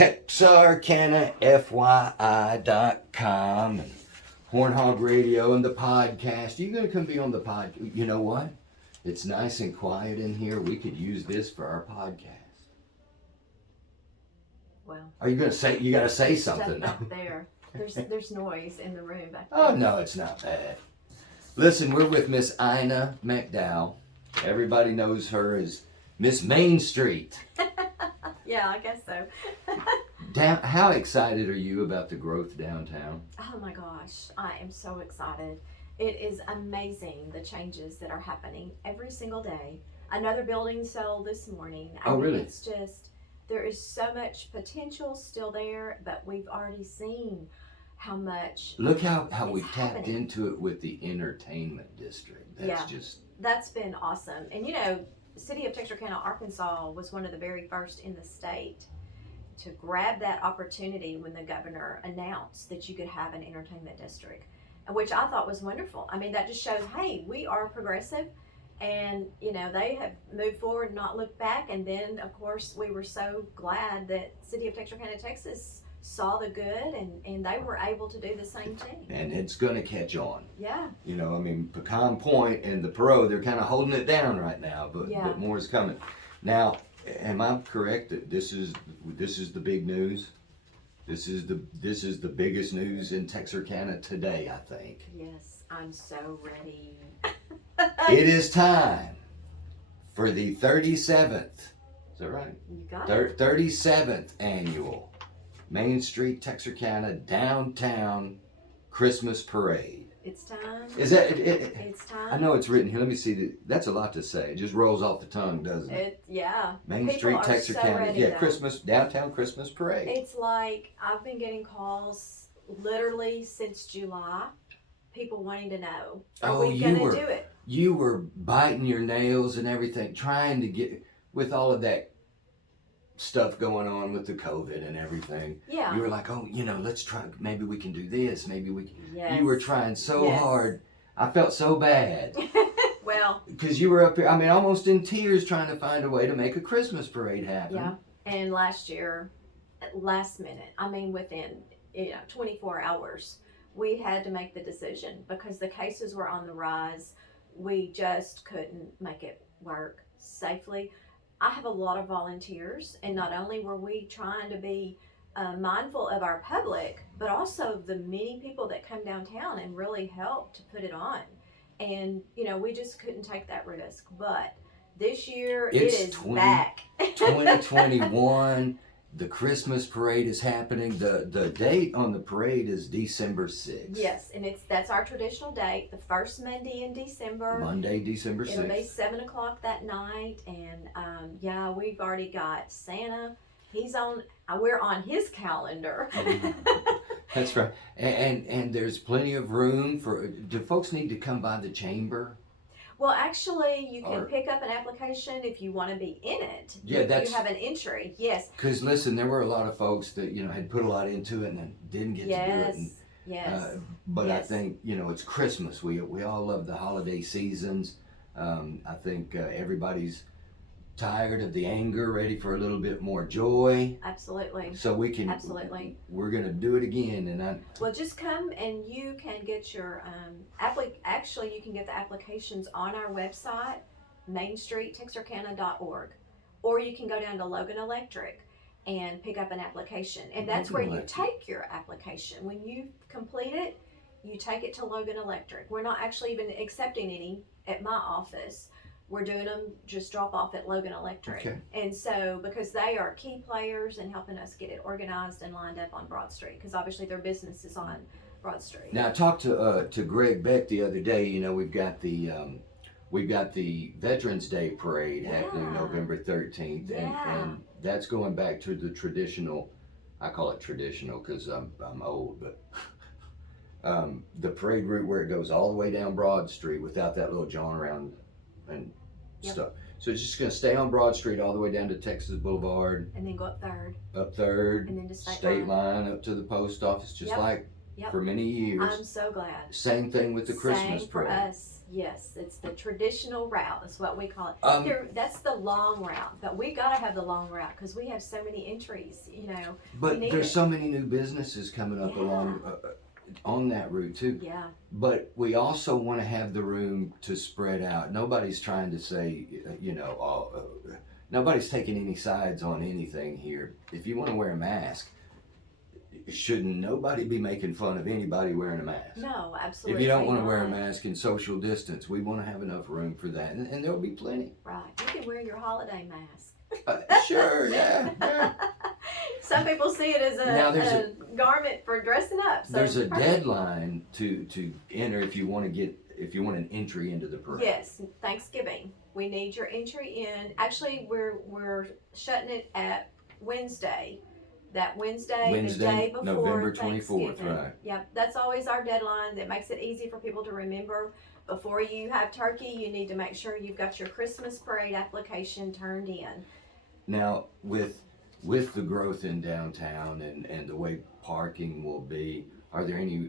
Texarkana FYI.com and Hornhog Radio and the podcast. You're going to come be on the pod. You know what? It's nice and quiet in here. We could use this for our podcast. Well, are you going to say, you got to say something. Back there. There's noise in the room back there. Oh, no, it's not bad. Listen, we're with Miss Ina McDowell. Everybody knows her as Miss Main Street. Yeah, I guess so. How excited are you about the growth downtown? Oh my gosh, I am so excited. It is amazing the changes that are happening every single day. Another building sold this morning. Really? It's just, there is so much potential still there, but we've already seen how much. Look how we've tapped into it with the entertainment district. That's been awesome. And you know, the city of Texarkana, Arkansas was one of the very first in the state to grab that opportunity when the governor announced that you could have an entertainment district, which I thought was wonderful. I mean, that just shows, hey, we are progressive, and you know, they have moved forward and not looked back. And then of course we were so glad that city of Texarkana, Texas saw the good, and they were able to do the same thing. And it's going to catch on. Yeah. You know, I mean, Pecan Point and the Pro, they're kind of holding it down right now, but more is coming. Now, am I correct that this is the big news? This is the biggest news in Texarkana today, I think. Yes, I'm so ready. It is time for the 37th. Is that right? You got it. 37th annual Main Street Texarkana Downtown Christmas Parade. It's time. Is that it? It's time. I know it's written here. Let me see. That's a lot to say. It just rolls off the tongue, doesn't it? Yeah. Main People Street are Texarkana. so ready, Yeah, though. Christmas Downtown Christmas Parade. It's like I've been getting calls literally since July. People wanting to know, are we going to do it? You were biting your nails and everything, trying to get with all of that stuff going on with the COVID and everything. Yeah. You were like, oh, you know, let's try. Maybe we can do this. Maybe we can. Yes. You were trying so hard. I felt so bad. Well. Because you were up here, I mean, almost in tears trying to find a way to make a Christmas parade happen. Yeah. And last year, last minute, I mean, within 24 hours, we had to make the decision because the cases were on the rise. We just couldn't make it work safely. I have a lot of volunteers, and not only were we trying to be mindful of our public, but also the many people that come downtown and really help to put it on. And, you know, we just couldn't take that risk. But this year, it is back. 2021, the Christmas parade is happening. The date on the parade is December 6th. Yes, and that's our traditional date, the first Monday in December. Monday, December 6th. It'll be 7 o'clock that night, and we've already got Santa. We're on his calendar. That's right. And there's plenty of room for. Do folks need to come by the chamber? Well, actually, you can pick up an application if you want to be in it. Yeah, you have an entry. Yes. Because listen, there were a lot of folks that had put a lot into it and then didn't get to do it. And, yes. But I think it's Christmas. We all love the holiday seasons. I think everybody's tired of the anger, ready for a little bit more joy. Absolutely. So we can. Absolutely. We're gonna do it again, and Well, just come and you can get your Actually, you can get the applications on our website, mainstreettexarkana.org, or you can go down to Logan Electric and pick up an application, and that's where you take your application. When you complete it, you take it to Logan Electric. We're not actually even accepting any at my office. We're doing them just drop off at Logan Electric. Okay. And so, because they are key players in helping us get it organized and lined up on Broad Street, because obviously their business is on Broad Street. Now I talked to Greg Beck the other day. We've got the Veterans Day parade happening November 13th, and that's going back to the traditional. I call it traditional because I'm old, but the parade route where it goes all the way down Broad Street without that little jaunt around and stuff. So it's just going to stay on Broad Street all the way down to Texas Boulevard. And then go up 3rd. Up 3rd. And then to State line up to the post office, just like Yep. for many years. I'm so glad. Same thing with the Christmas Same for parade. us. Yes, it's the traditional route. That's what we call it. That's the long route, but we got to have the long route because we have so many entries. But there's so many new businesses coming up along on that route too. Yeah. But we also want to have the room to spread out. Nobody's trying to say, nobody's taking any sides on anything here. If you want to wear a mask, shouldn't nobody be making fun of anybody wearing a mask? No, absolutely. If you don't want to wear a mask and social distance, we want to have enough room for that, and there'll be plenty. Right. You can wear your holiday mask. Sure, yeah. Some people see it as a garment for dressing up. So there's a deadline to enter if you want an entry into the parade. Yes, Thanksgiving. We need your entry in. Actually, we're shutting it at Wednesday. That Wednesday, the day before November 24th, Thanksgiving. right. Yep, that's always our deadline. That makes it easy for people to remember. Before you have turkey, you need to make sure you've got your Christmas parade application turned in. Now, with the growth in downtown and the way parking will be, are there any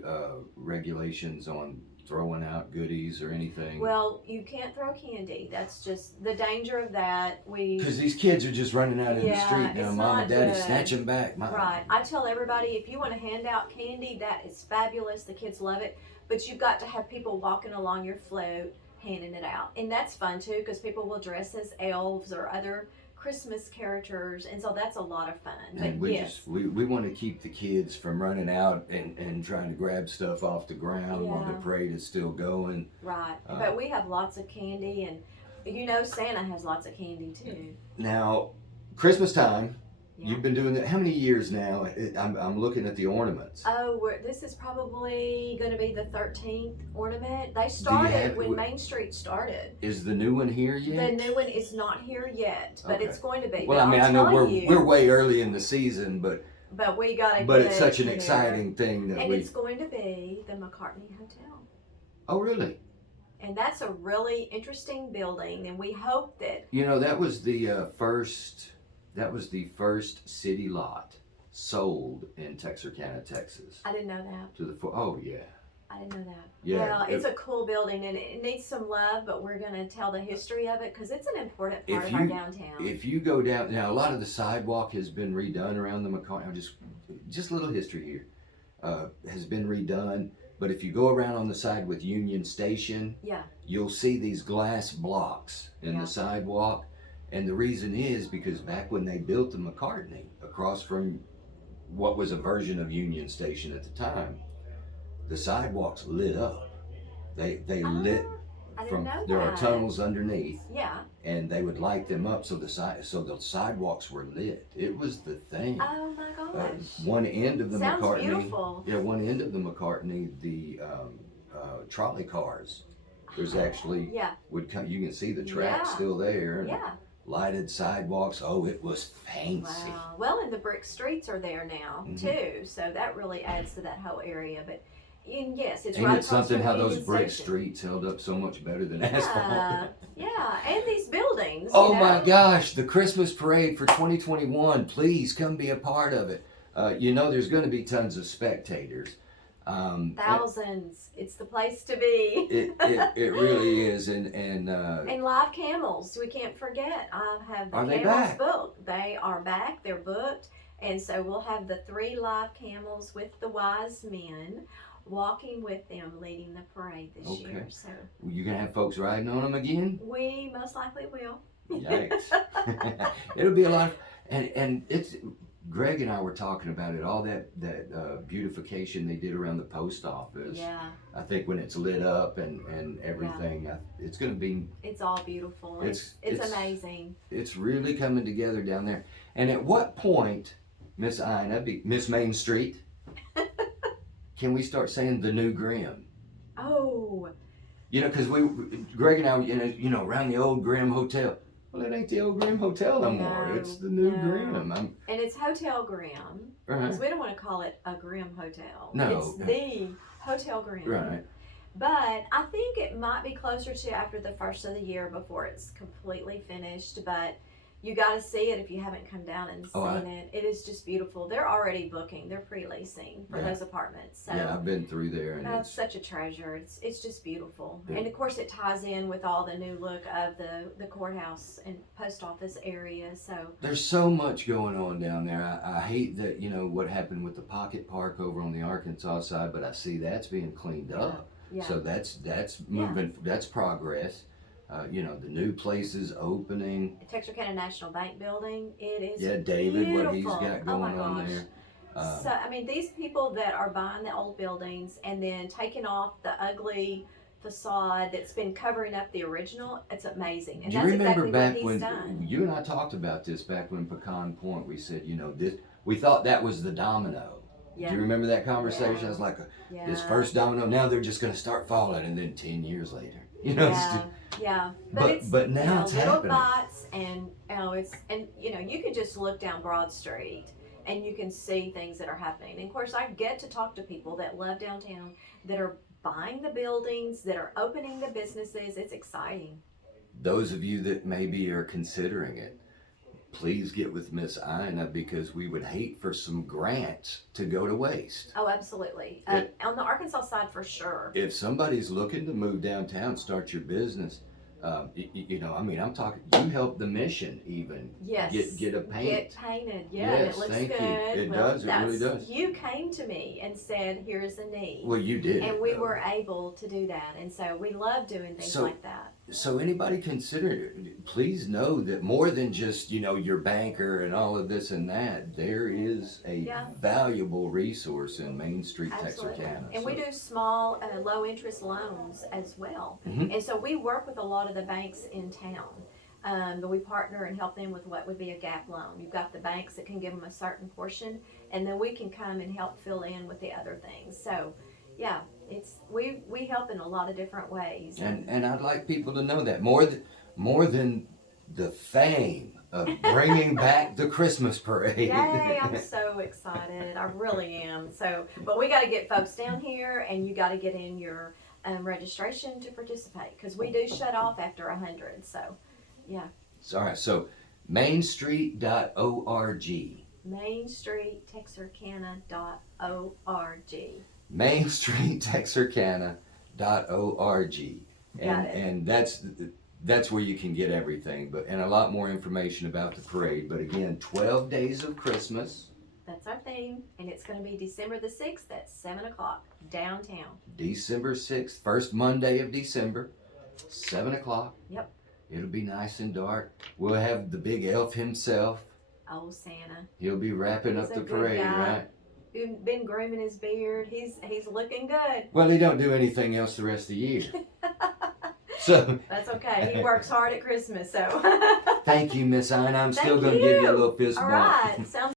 regulations on throwing out goodies or anything? Well, you can't throw candy. That's just the danger of that. Because these kids are just running out in the street now. Mom and Daddy, snatch them back. Right. I tell everybody, if you want to hand out candy, that is fabulous. The kids love it. But you've got to have people walking along your float handing it out. And that's fun too, because people will dress as elves or other Christmas characters, and so that's a lot of fun. And we want to keep the kids from running out and trying to grab stuff off the ground while the parade is still going. Right. But we have lots of candy, and Santa has lots of candy too. Now, Christmas time, you've been doing that how many years now? I'm looking at the ornaments. Oh, this is probably going to be the 13th ornament. They started when Main Street started. Is the new one here yet? The new one is not here yet, but it's going to be. Well, I know we're way early in the season, but we got to. But it's such an exciting thing that it's going to be the McCartney Hotel. Oh, really? And that's a really interesting building, and we hope that. That was the first. That was the first city lot sold in Texarkana, Texas. I didn't know that. Oh, yeah. I didn't know that. Yeah. Well, it's a cool building, and it needs some love, but we're going to tell the history of it because it's an important part of our downtown. If you go down, now a lot of the sidewalk has been redone around the McCartney. Just a little history here. Has been redone, but if you go around on the side with Union Station, you'll see these glass blocks in the sidewalk. And the reason is because back when they built the McCartney across from what was a version of Union Station at the time, the sidewalks lit up. They lit from there are tunnels underneath. Yeah. And they would light them up so the sidewalks were lit. It was the thing. Oh my gosh. One end of the Sounds McCartney. Beautiful. Yeah, one end of the McCartney, the trolley cars. There's actually would come. You can see the track still there. Yeah. Lighted sidewalks. Oh, it was fancy. Wow. Well, and the brick streets are there now too, so that really adds to that whole area. But yes, it's right. It's something how those brick streets held up so much better than asphalt. Yeah, and these buildings. Oh my gosh, the Christmas parade for 2021. Please come be a part of it. There's going to be tons of spectators. Thousands. It's the place to be. It really is, and live camels. We can't forget. I have the camels booked. They are back. They're booked, and so we'll have the 3 live camels with the wise men walking with them, leading the parade this year. So you gonna have folks riding on them again? We most likely will. Yikes! It'll be a lot, and it's. Greg and I were talking about it, all that beautification they did around the post office. Yeah. I think when it's lit up and everything, it's going to be... It's all beautiful. It's amazing. It's really coming together down there. And at what point, Miss Ina, Miss Main Street, can we start saying the new Grimm? Oh. Because Greg and I, around the old Grimm Hotel. Well, it ain't the old Grimm Hotel no more. It's the new Grimm. And it's Hotel Grimm. Because we don't want to call it a Grimm Hotel. No. It's the Hotel Grimm. Right. But I think it might be closer to after the first of the year before it's completely finished. But You got to see it if you haven't come down and seen it. It is just beautiful. They're already booking. They're pre-leasing for those apartments. So yeah, I've been through there, and it's such a treasure. It's just beautiful, and of course it ties in with all the new look of the courthouse and post office area. So there's so much going on down there. I hate that what happened with the Pocket Park over on the Arkansas side, but I see that's being cleaned up. Yeah. So that's moving. That's progress. The new places opening. Texarkana National Bank building. It is David, beautiful. What he's got going on there. So I mean, these people that are buying the old buildings and then taking off the ugly facade that's been covering up the original, it's amazing. And do you that's remember exactly back what when he's done. you and I talked about this back when Pecan Point? We said, this. We thought that was the domino. Yeah. Do you remember that conversation? Yeah. I was like, this first domino. Now they're just going to start falling, and then 10 years later, Yeah, but now it's little happening. bots, and you can just look down Broad Street and you can see things that are happening. And of course, I get to talk to people that love downtown, that are buying the buildings, that are opening the businesses. It's exciting. Those of you that maybe are considering it, please get with Miss Ina, because we would hate for some grants to go to waste. Oh, absolutely. On the Arkansas side, for sure. If somebody's looking to move downtown, start your business, I'm talking, you help the mission even. Yes. Get a paint. Get painted. Yeah, Yes, it looks thank good. you. It does. It really does. You came to me and said, here's a need. Well, you did. And we were able to do that. And so we love doing things like that. So anybody consider it, please know that more than just, your banker and all of this and that, there is a valuable resource in Main Street, Texarkana. And we do small, low interest loans as well. Mm-hmm. And so we work with a lot of the banks in town. But we partner and help them with what would be a gap loan. You've got the banks that can give them a certain portion, and then we can come and help fill in with the other things. So, yeah, we help in a lot of different ways. And I'd like people to know that more than the fame of bringing back the Christmas parade. Yay, I'm so excited. I really am. So, but we got to get folks down here, and you got to get in your registration to participate, because we do shut off after 100. So, yeah. All right. So, mainstreet.org. mainstreettexarkana.org. mainstreettexarkana.org. And that's where you can get everything, and a lot more information about the parade. But again, 12 days of Christmas. That's our theme, and it's going to be December the 6th at 7 o'clock downtown. December 6th, first Monday of December, 7 o'clock. Yep. It'll be nice and dark. We'll have the big elf himself. Oh, Santa. He'll be wrapping up the parade, right? Been grooming his beard. He's looking good. Well, he don't do anything else the rest of the year. So that's okay. He works hard at Christmas, so. Thank you, Miss Ina. I'm still Thank going to give you a little fist bump. All right. Sounds